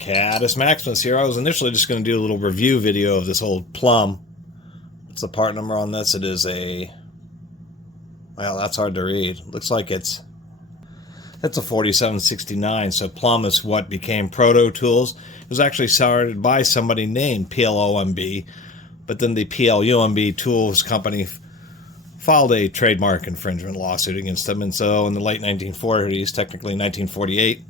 Catus Maximus here. I was initially just going to do a little review video of this old Plum. What's the part number on this? It is a... Well, that's hard to read. Looks like it's a 4769. So Plum is what became Proto Tools. It was actually started by somebody named Plomb, but then the Plumb Tools Company filed a trademark infringement lawsuit against them, and so in the late 1940s, technically 1948,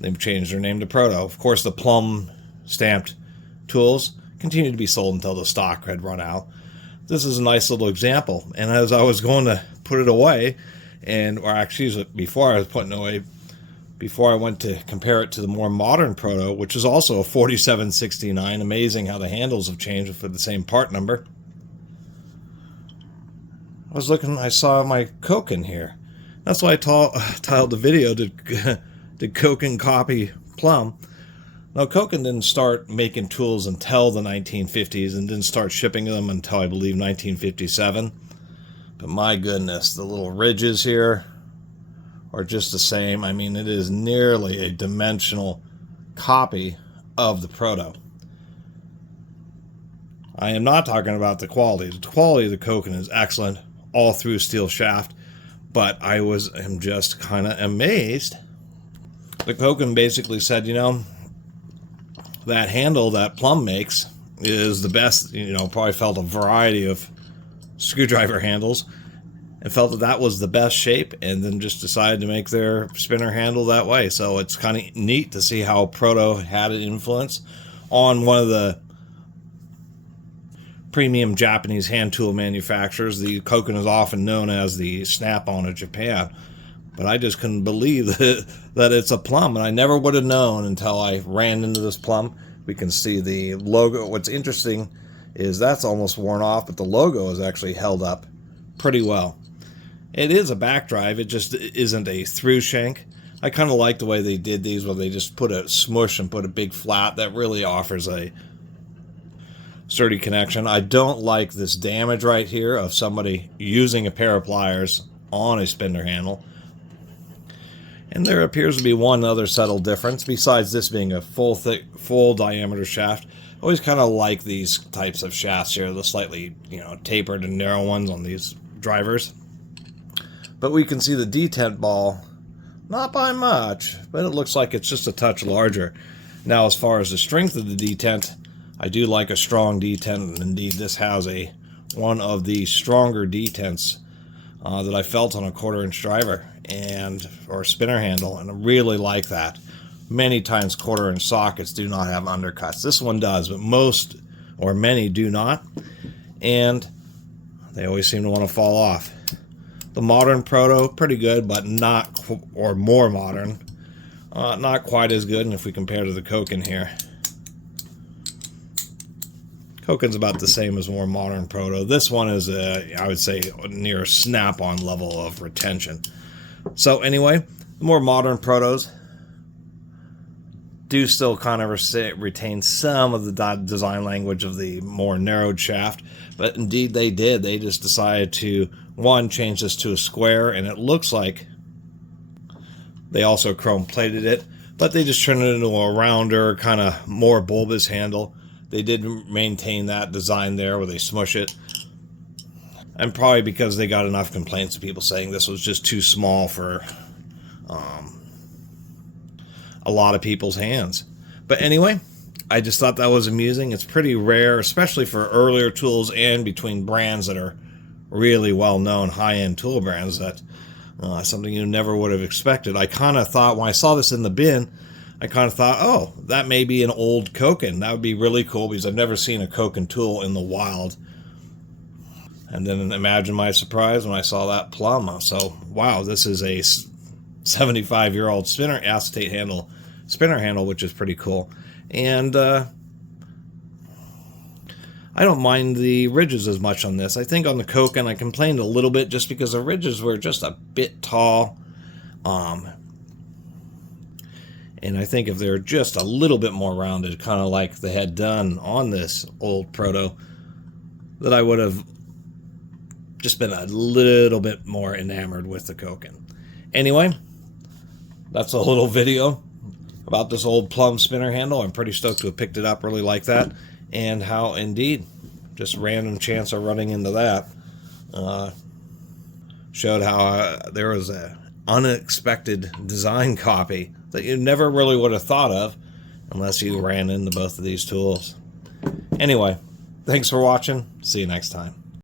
they changed their name to Proto. Of course, the Plum stamped tools continued to be sold until the stock had run out. This is a nice little example, and as I was going to put it away, or actually before I was putting it away, before I went to compare it to the more modern Proto, which is also a 4769, amazing how the handles have changed for the same part number. I was looking, I saw my Coken here. That's why I titled the video, Did Coken copy Plum? Now, Coken didn't start making tools until the 1950s and didn't start shipping them until, I believe, 1957. But my goodness, the little ridges here are just the same. I mean, it is nearly a dimensional copy of the Proto. I am not talking about the quality. The quality of the Coken is excellent, all through steel shaft, but I am just kind of amazed. The Coken basically said, you know, that handle that Plum makes is the best, probably felt a variety of screwdriver handles and felt that that was the best shape, and then just decided to make their spinner handle that way. So it's kind of neat to see how Proto had an influence on one of the premium Japanese hand tool manufacturers. The Coken is often known as the Snap-on of Japan. But I just couldn't believe that it's a Plum, and I never would have known until I ran into this Plum. We can see the logo. What's interesting is that's almost worn off, but the logo is actually held up pretty well. It is a back drive. It just isn't a through shank. I kind of like the way they did these, where they just put a smush and put a big flat. That really offers a sturdy connection. I don't like this damage right here of somebody using a pair of pliers on a spinner handle. And there appears to be one other subtle difference, besides this being a full diameter shaft. I always kind of like these types of shafts here, the slightly, tapered and narrow ones on these drivers. But we can see the detent ball, not by much, but it looks like it's just a touch larger. Now, as far as the strength of the detent, I do like a strong detent, and indeed this has one of the stronger detents that I felt on a 1/4-inch driver or spinner handle, and I really like that. Many times 1/4-inch sockets do not have undercuts. This one does, but most or many do not, and they always seem to want to fall off. The modern Proto, pretty good, but more modern, not quite as good. And if we compare to the Coken here, Coken's about the same as more modern Proto. This one is, I would say, near Snap-on level of retention. So anyway, the more modern Protos do still kind of retain some of the design language of the more narrowed shaft, but indeed they did. They just decided to, change this to a square, and it looks like they also chrome plated it, but they just turned it into a rounder, kind of more bulbous handle. They did maintain that design there where they smush it. And probably because they got enough complaints of people saying this was just too small for a lot of people's hands. But anyway, I just thought that was amusing. It's pretty rare, especially for earlier tools and between brands that are really well-known high-end tool brands, that something you never would have expected. I kind of thought, when I saw this in the bin, I kind of thought, oh, that may be an old Coken. That would be really cool, because I've never seen a Coken tool in the wild. And then imagine my surprise when I saw that Plum. So, wow, this is a 75-year-old acetate spinner handle, which is pretty cool. And I don't mind the ridges as much on this. I think on the Coken I complained a little bit just because the ridges were just a bit tall. And I think if they're just a little bit more rounded, kind of like they had done on this old Proto, that I would have just been a little bit more enamored with the Coken. Anyway, that's a little video about this old Plum spinner handle. I'm pretty stoked to have picked it up. Really like that. And how, indeed, just random chance of running into that. Showed how there was a unexpected design copy that you never really would have thought of unless you ran into both of these tools. Anyway, thanks for watching. See you next time.